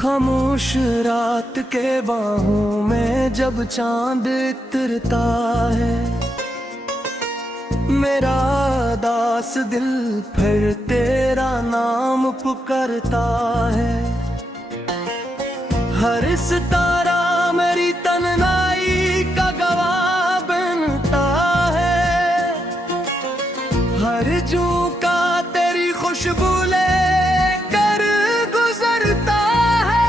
खामोश रात के बाहों में जब चांद इतरता है, मेरा दास दिल फिर तेरा नाम पुकारता है। हर सितारा मेरी तन्हाई का गवाह बनता है, हर झोंका तेरी खुशबू लेकर गुजरता है।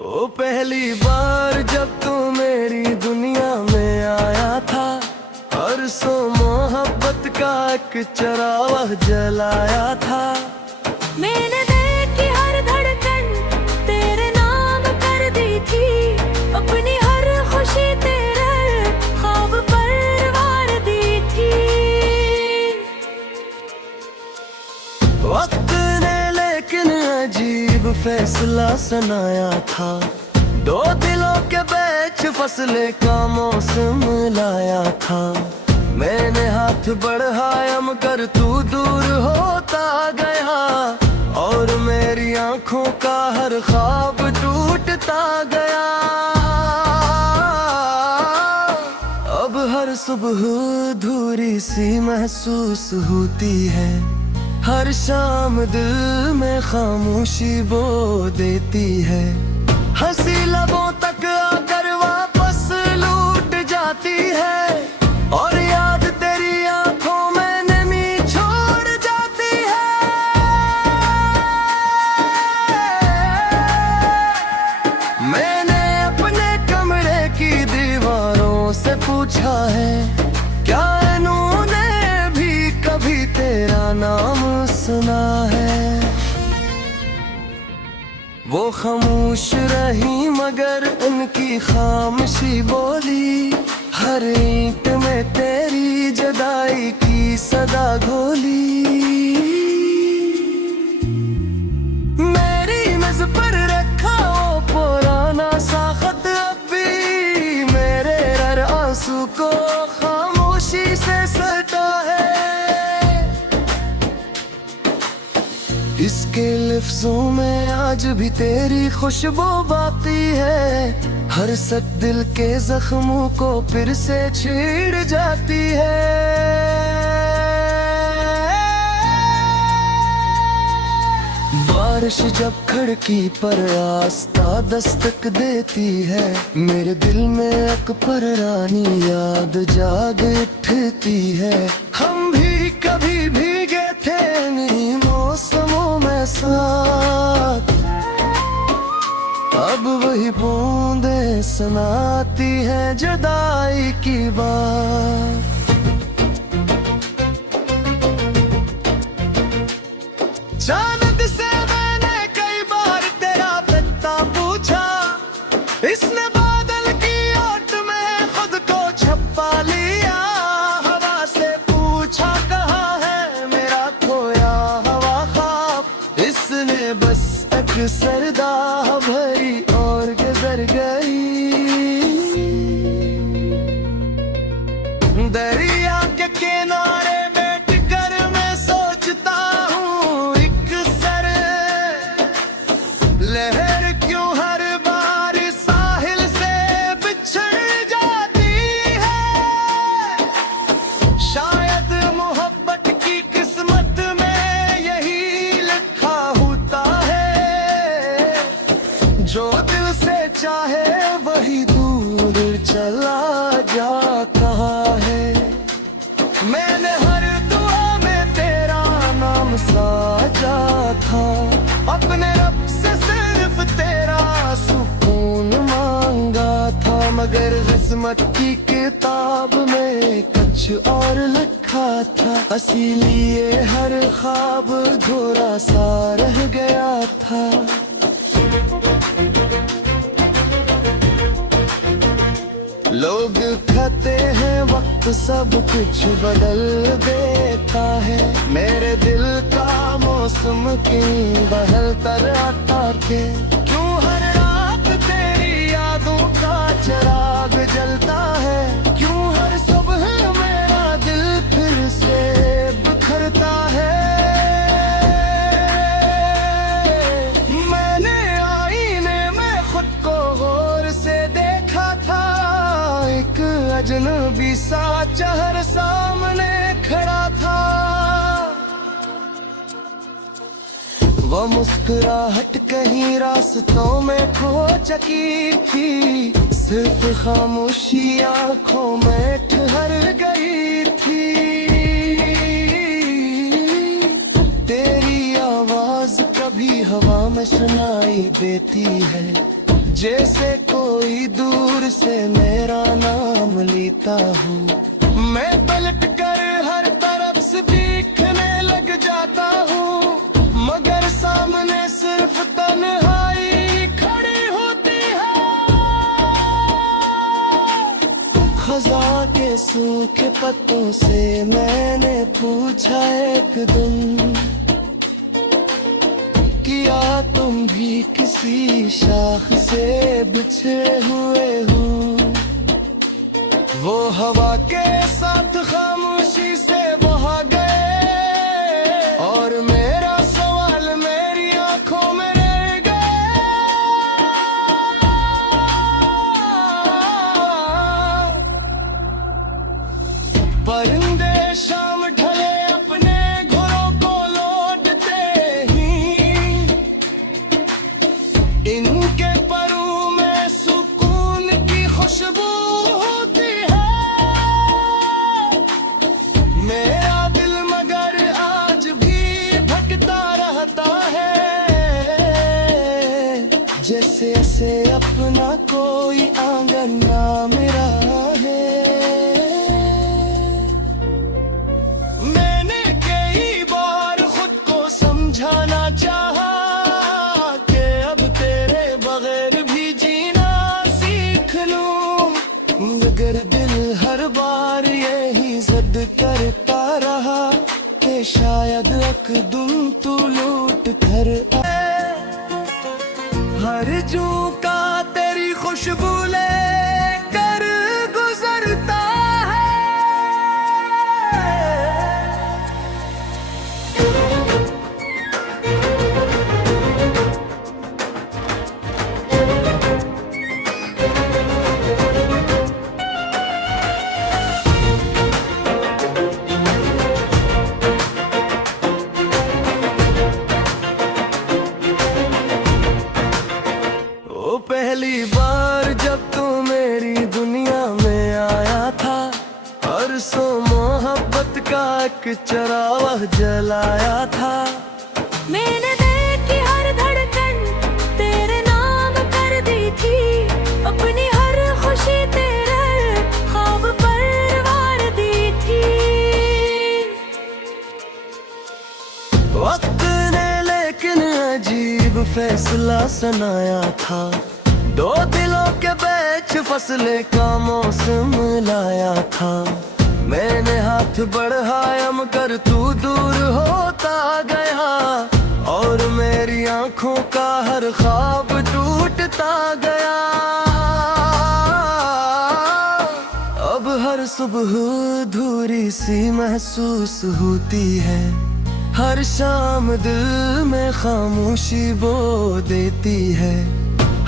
ओ पहली बार जब तू मेरी दुनिया में आया था, परसों मोहब्बत का एक चराग जलाया था। मैंने देखी हर धड़कन तेरे नाम कर दी थी, अपनी हर खुशी तेरे ख्वाब पर वार दी थी। वक्त ने लेकिन अजीब फैसला सुनाया था, दो दिलों के बीच फसले का मौसम लाया था। मैंने हाथ बढ़ाया मगर तू दूर होता गया, और मेरी आंखों का हर ख्वाब टूटता गया। अब हर सुबह अधूरी सी महसूस होती है, हर शाम दिल में खामोशी बो देती है। हंसी लबों तक आकर वापस लूट जाती है, और याद तेरी आंखों में नमी छोड़ जाती है। मैंने अपने कमरे की दीवारों से पूछा है, क्या इन्होंने भी कभी तेरा नाम सुना है? वो खामोश रही मगर उनकी खामोशी बोली, हर ईंट में तेरी जुदाई की सदा घोली। मेरी मेज पर रखा वो पुराना सा खत, अब भी मेरे हर आंसू को खामोशी से सटा है। इसके लफ्जों में आज भी तेरी खुशबू बाकी है, हर सच दिल के जख्मों को फिर से छेड़ जाती है। बारिश जब खिड़की पर आस्था दस्तक देती है, मेरे दिल में अकबर रानी याद जाग उठती है। हम भी कभी भीगे थे इन्हीं मौसमों में साथ, अब वही बूंदें सुनाती है जुदाई की बात। चांद से मैंने कई बार तेरा पता पूछा, इसने बादल की ओट में खुद को छुपा लिया। हवा से पूछा कहाँ है मेरा खोया हवा ख्वाब, इसने बस एक सरदा भरी और गुजर गई। दरिया के किनारे बैठकर मैं सोचता हूँ, एक सर लहर क्यों हर बार साहिल से बिछड़ जाती है। शायद मोहब्बत की किस्मत में यही लिखा होता है, जो दिल से चाहे वही दूर चला जाता है। मैंने हर दुआ में तेरा नाम साजा था, अपने रब से सिर्फ तेरा सुकून मांगा था, मगर किस्मत की किताब में कुछ और लिखा था। इसीलिए हर ख्वाब अधूरा सा रह गया था। लोग कहते हैं वक्त वक्त सब कुछ बदल देता है। मेरे दिल का मौसम की बहलता रहता के, क्यों हर रात तेरी यादों का चिराग जलता है, क्यों हर सुबह मेरा दिल फिर से बिखरता है। मैंने आईने में खुद को गौर से देखा था, एक अजनबी सा चेहरा सामने खड़ा था। वो मुस्कुराहट कहीं रास्तों में खो चुकी थी, सिर्फ खामोशी आंखों में ठहर गई थी। तेरी आवाज कभी हवा में सुनाई देती है, जैसे कोई दूर से मेरा नाम लेता हूँ। मैं पलट कर हर तरफ से देखने लग जाता हूँ, मगर सामने सिर्फ तन्हाई खड़ी होती है। खज़ां के सूखे पत्तों से मैंने पूछा एक दिन, क्या तुम भी किसी शाख से बिछड़े हुए हो? वो हवा के साथ खामोशी से बहा गए, और मेरा सवाल मेरी आंखों में रह गया। परिंदे शाम ढले अपने घरों को लौटते ही, इनके परों में सुकून की खुशबू होती है। मेरा दिल मगर आज भी भटकता रहता है, जैसे ऐसे अपना कोई आंगन ना मेरा है। मैंने कई बार खुद को समझाना चाहा कि अब तेरे बगैर भी जीना सीख लूं, मगर दिल हर बार यही जिद करता रहा कि शायद एक दिन तू लौट कर आए। हर झोंका तेरी खुशबू लेकर गुजरता है। ओ पहली बार जब तू मेरी दुनिया में आया था, परसों मोहब्बत का एक चराग जलाया था। मैंने देखी हर धड़कन तेरे नाम कर दी थी, अपनी हर खुशी तेरे ख्वाब पर वार दी थी। वक्त ने लेकिन अजीब फैसला सुनाया था, दो दिलों के बीच फसले का मौसम लाया था। मैंने हाथ बढ़ाया मगर तू दूर होता गया, और मेरी आंखों का हर ख्वाब टूटता गया। अब हर सुबह अधूरी सी महसूस होती है, हर शाम दिल में खामोशी बो देती है।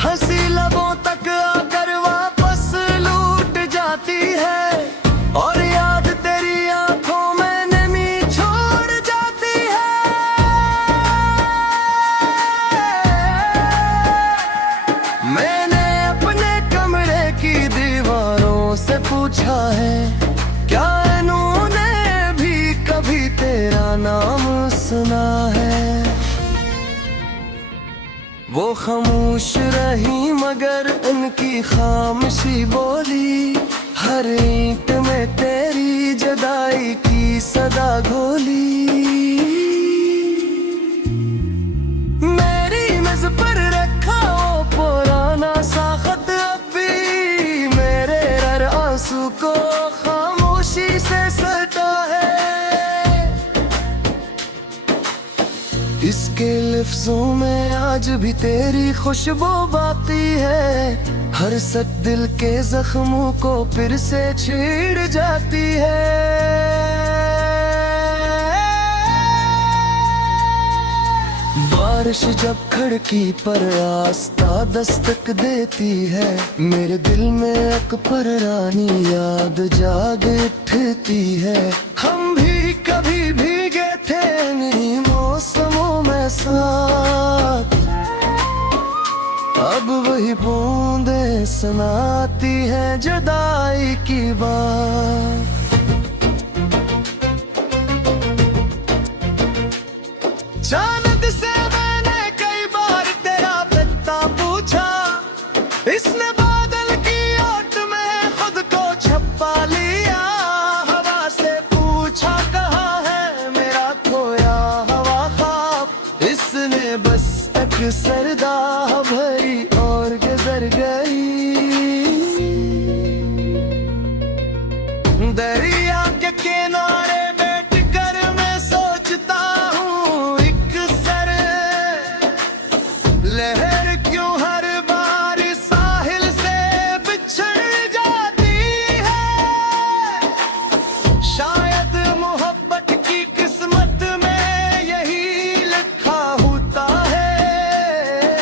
हंसी लबों तक आकर वापस लूट जाती है, और याद तेरी आंखों में नमी छोड़ जाती है। मैंने अपने कमरे की दीवारों से पूछा है, क्या इन्होंने भी कभी तेरा नाम सुना है? वो खामोश रही मगर उनकी खामोशी बोली, हर ईंट में तेरी जुदाई की सदा घोली। मेरी मेज पर रखा वो पुराना सा खत, अब भी मेरे हर आंसू को खामोश इसके लफ्जों में आज भी तेरी खुशबू बाकी है। हर सक दिल के जख्मों को फिर से छीड़ जाती है। बारिश जब खिड़की पर आस्था दस्तक देती है, मेरे दिल में अकबर रानी याद जाग उठती है। हम भी कभी भीगे थे नहीं मौसमों में साथ, अब वही बूंदें सुनाती है जुदाई की बात। जानत से मैंने कई बार तेरा पता पूछा, इसने बादल की ओट में खुद को छुपा लिया। हवा से पूछा कहाँ है मेरा खोया हवा ख्वाब, इसने बस एक सरदा भरी और गुजर गई। दरिया के किनारे बैठकर मैं सोचता हूँ एक सर, लहर क्यों हर बार साहिल से बिछड़ जाती है। शायद मोहब्बत की किस्मत में यही लिखा होता है,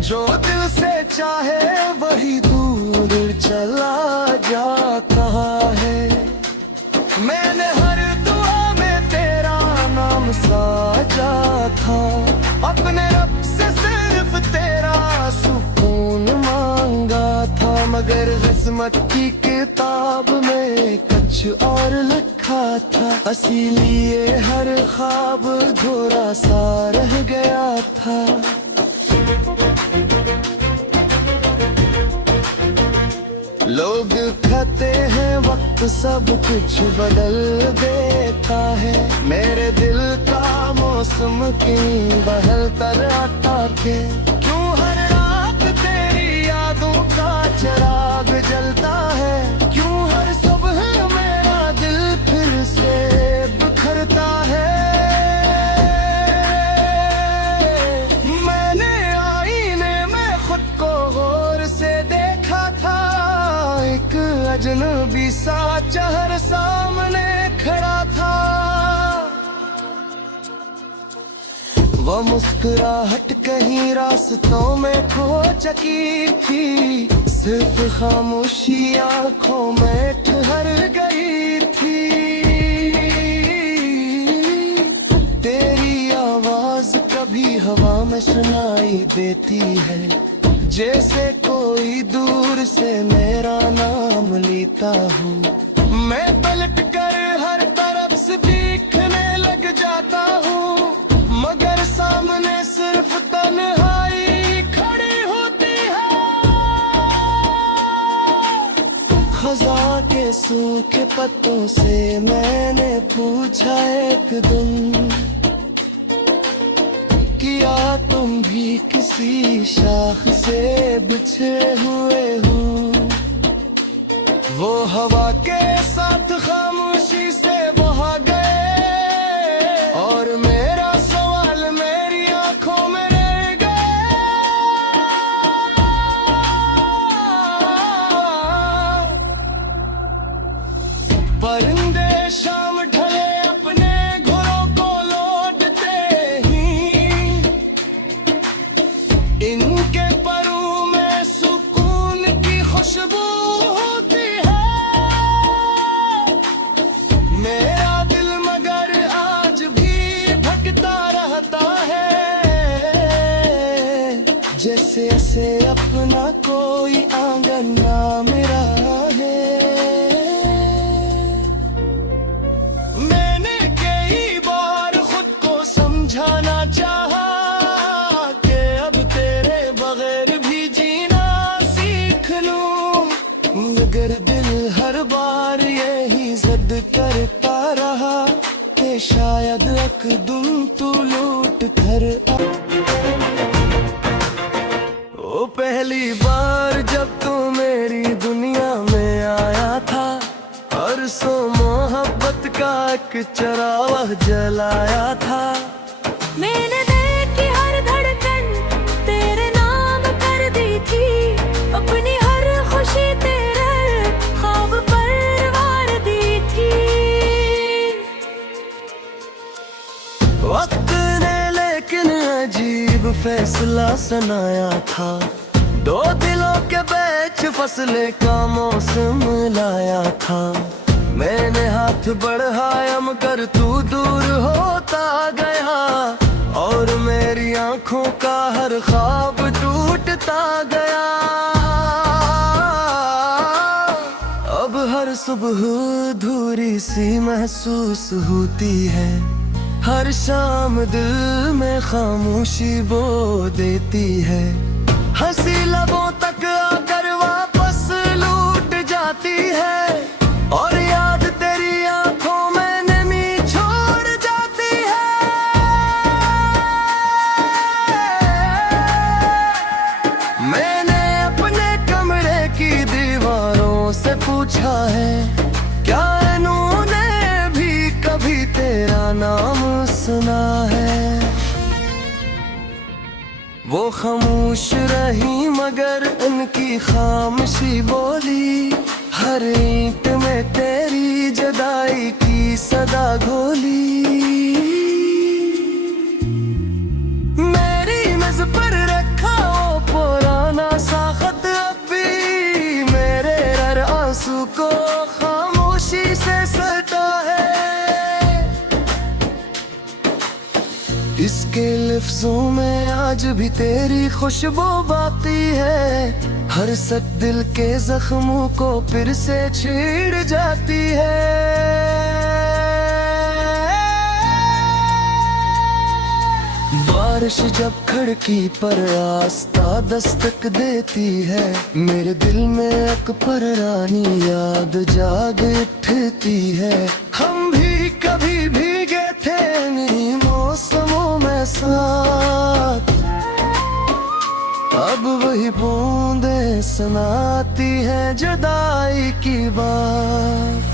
जो दिल से चाहे वही दूर चला जाता है। मैंने हर दुआ में तेरा नाम साजा था, अपने रब से सिर्फ तेरा सुकून मांगा था। मगर किस्मत की किताब में कुछ और लिखा था, इसीलिए हर ख्वाब अधूरा सा रह गया था। लोग कहते हैं वक्त सब कुछ बदल देता है, मेरे दिल का मौसम की बहलता रहता के। क्यों हर रात तेरी यादों का चिराग जलता है, क्यों हर सुबह मेरा दिल फिर से बिखरता है। मैंने आईने में खुद को गौर से देखा था, एक अजनबी सा चेहरा सामने खड़ा था। वो मुस्कुराहट कहीं रास्तों में खो चुकी थी, सिर्फ खामोशी आंखों में ठहर गई थी। तेरी आवाज कभी हवा में सुनाई देती है, जैसे कोई दूर से मेरा नाम लेता हूँ। मैं पलट कर हर तरफ से देखने लग जाता हूँ, मगर सामने सिर्फ तन्हाई खड़ी होती है। खज़ां के सूखे पत्तों से मैंने पूछा एक दिन, क्या तुम भी किसी शाख से बिछड़े हुए हो। वो हवा के साथ खामोशी से बहा गए, और मेरा सवाल मेरी आंखों में रह गया। परिंदे शाम ढले अपने घरों को लौटते ही, इनके परों में सुकून की खुशबू होती है। मेरा दिल मगर आज भी भटकता रहता है, जैसे ऐसे अपना कोई आंगन ना मेरा है। मैंने कई बार खुद को समझाना चाहा कि अब तेरे बगैर भी जीना सीख लूं, मगर दिल हर बार यही जिद करता रहा कि शायद एक दिन तू लौट कर आ। ओ पहली बार जब तू मेरी दुनिया में आया था, और सो मोहब्बत का एक चराग जलाया था। मैंने वक्त ने लेकिन अजीब फैसला सुनाया था। दो दिलों के बीच फसले का मौसम लाया था। मैंने हाथ बढ़ाया मगर तू दूर होता गया, और मेरी आंखों का हर ख्वाब टूटता गया। अब हर सुबह अधूरी सी महसूस होती है, हर शाम दिल में खामोशी बो देती है। हंसी लबों तक आकर वापस लूट जाती है, और याद तेरी आंखों में नमी छोड़ जाती है। मैंने अपने कमरे की दीवारों से पूछा है, क्या इन्होंने भी कभी तेरा नाम सुना है। वो खामोश रही मगर उनकी खामोशी बोली, हर ईंट में तेरी जुदाई की सदा घोली। मेरी मेज पर रखा वो पुराना सा खत, अब भी मेरे हर आंसू को खामोशी से सटा है। इसके लफ्जों में आज भी तेरी खुशबू बाकी है, हर सच दिल के जख्मों को फिर से छेड़ जाती है। बारिश जब खिड़की पर आस्था दस्तक देती है, मेरे दिल में एक पुरानी याद जाग उठती है। हम भी कभी भीगे थे इन्हीं मौसमों में साथ, अब वही बूंदें सुनाती है जुदाई की बात।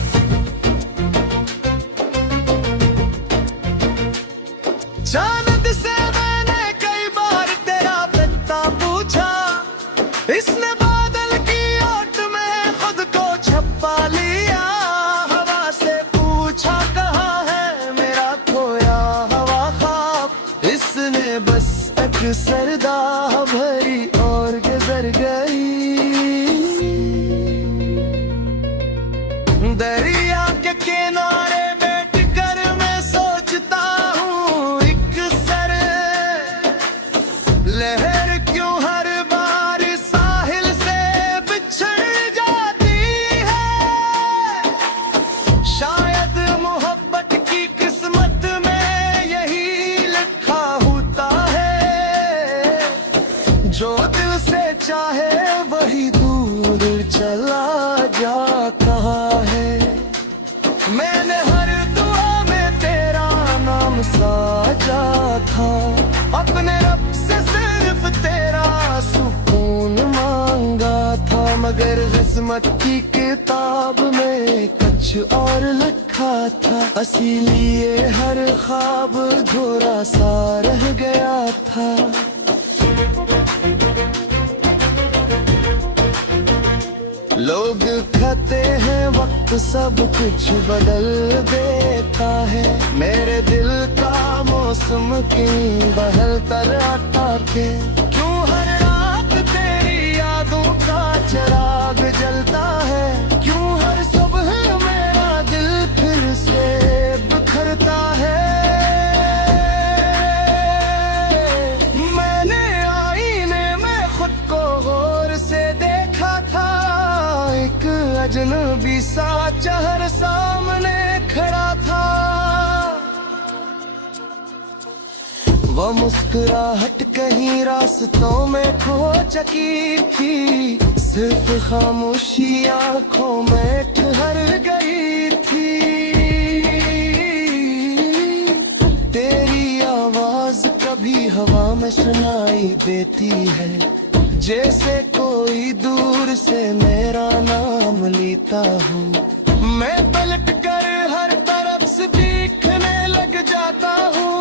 जानत से मैंने कई बार तेरा पता पूछा, इसने बादल की ओट में खुद को छुपा लिया। हवा से पूछा कहाँ है मेरा खोया हवा ख्वाब, इसने बस एक सरदा भरी और गुजर गई। दरिया के किनारे बैठ कर मैं सोचता हूँ एक सर, लहर क्यों हर बार साहिल से बिछड़ जाती है। शायद मोहब्बत की किस्मत में यही लिखा होता है, जो दिल से चाहे वही दूर चला जाता है। मैंने हर दुआ में तेरा नाम साजा था, अपने रब से सिर्फ तेरा सुकून मांगा था, मगर किस्मत की किताब में कुछ और लिखा था। इसीलिए हर ख्वाब अधूरा सा रह गया था। लोग कहते हैं वक्त सब कुछ बदल देता है, मेरे दिल का मौसम क्यों बहलता रहता के। क्यों हर रात तेरी यादों का चिराग जलता है, क्यों हर सुबह मेरा दिल फिर से बिखरता है। मैंने आईने में खुद को गौर से देखा था, एक अजनबी सा चेहरा सामने खड़ा था। वो मुस्कुराहट कहीं रास्तों में खो चुकी थी, सिर्फ खामोशी आंखों में ठहर गई थी। तेरी आवाज कभी हवा में सुनाई देती है, जैसे कोई दूर से मेरा नाम लेता हूँ। मैं पलट कर हर तरफ से देखने लग जाता हूँ,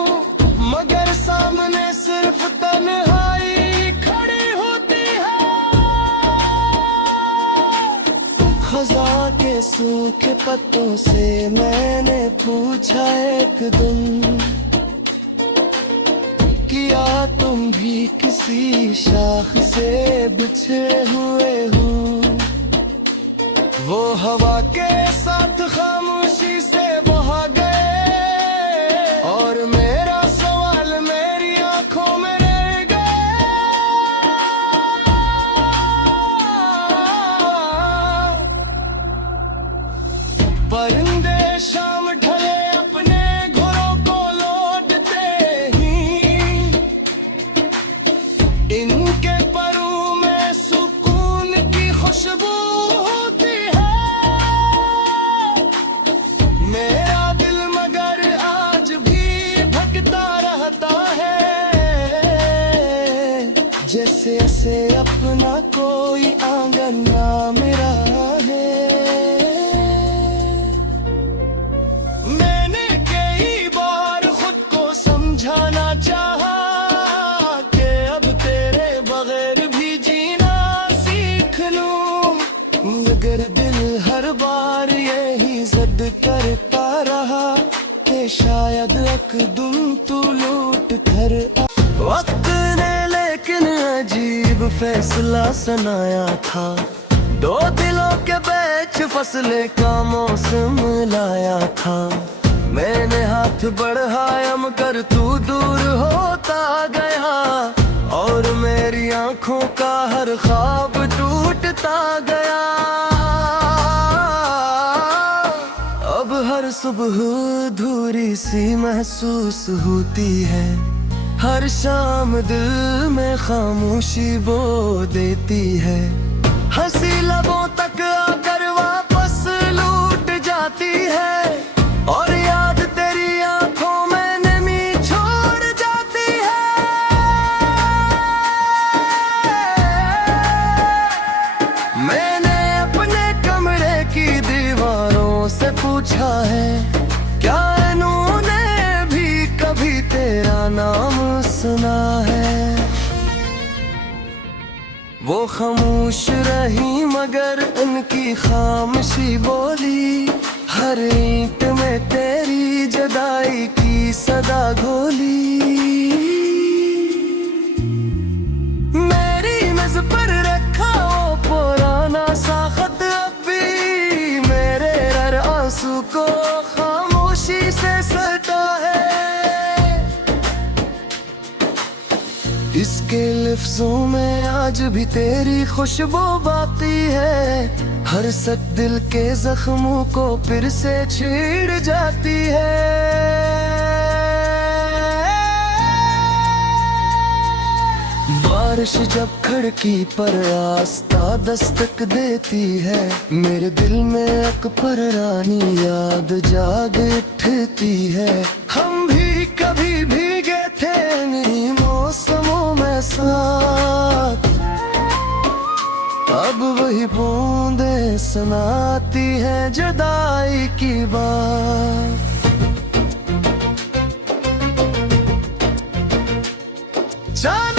मगर सामने सिर्फ तन्हाई खड़ी होती है। खज़ां के सूखे पत्तों से मैंने पूछा एक दिन, तुम भी किसी शाख से बिछड़े हुए हो, वो हवा के साथ खामोशी से बहा गए, और मेरा सवाल मेरी आंखों में रह गया। परिंदे शाम ढले अपने घरों को लौटते ही, इनके परों में सुकून की खुशबू होती है। मेरा दिल मगर आज भी भटकता रहता है, जैसे ऐसे अपना कोई आंगन ना मेरा है। मैंने कई बार खुद को समझाना चाहा कि अब तेरे बगैर भी जीना सीख लूं, मगर दिल हर बार यही जिद करता रहा कि शायद अकदम तू लौट कर आ। वक्त ने लेकिन अजीब फैसला सुनाया था, दो दिलों के बीच फसले का मौसम लाया था। मैंने हाथ बढ़ाया मगर तू दूर होता गया, और मेरी आंखों का हर ख्वाब टूटता गया। अब हर सुबह अधूरी सी महसूस होती है, हर शाम दिल में खामोशी बो देती है। हंसी लबों तक आकर वापस लूट जाती है, और याद तेरी आंखों में नमी छोड़ जाती है। मैंने अपने कमरे की दीवारों से पूछा है, क्या इन्होंने भी कभी तेरा नाम सुना है। वो खामोश रही मगर उनकी खामोशी बोली, हर ईंट में तेरी जुदाई की सदा घोली। मेरी मेज पर रखा वो पुराना सा खत अब भी मेरे हर आंसू को खामोशी से सटा है। इसके लफ्जों में आज भी तेरी खुशबू बाती है, हर सच दिल के जख्मों को फिर से छेड़ जाती है। बारिश जब खिड़की पर आस्था दस्तक देती है, मेरे दिल में एक पर रानी याद जाग उठती है। हम भी कभी भीगे थे इन्हीं मौसमों में साथ, अब वही बूंदे सुनाती है जुदाई की बात। जान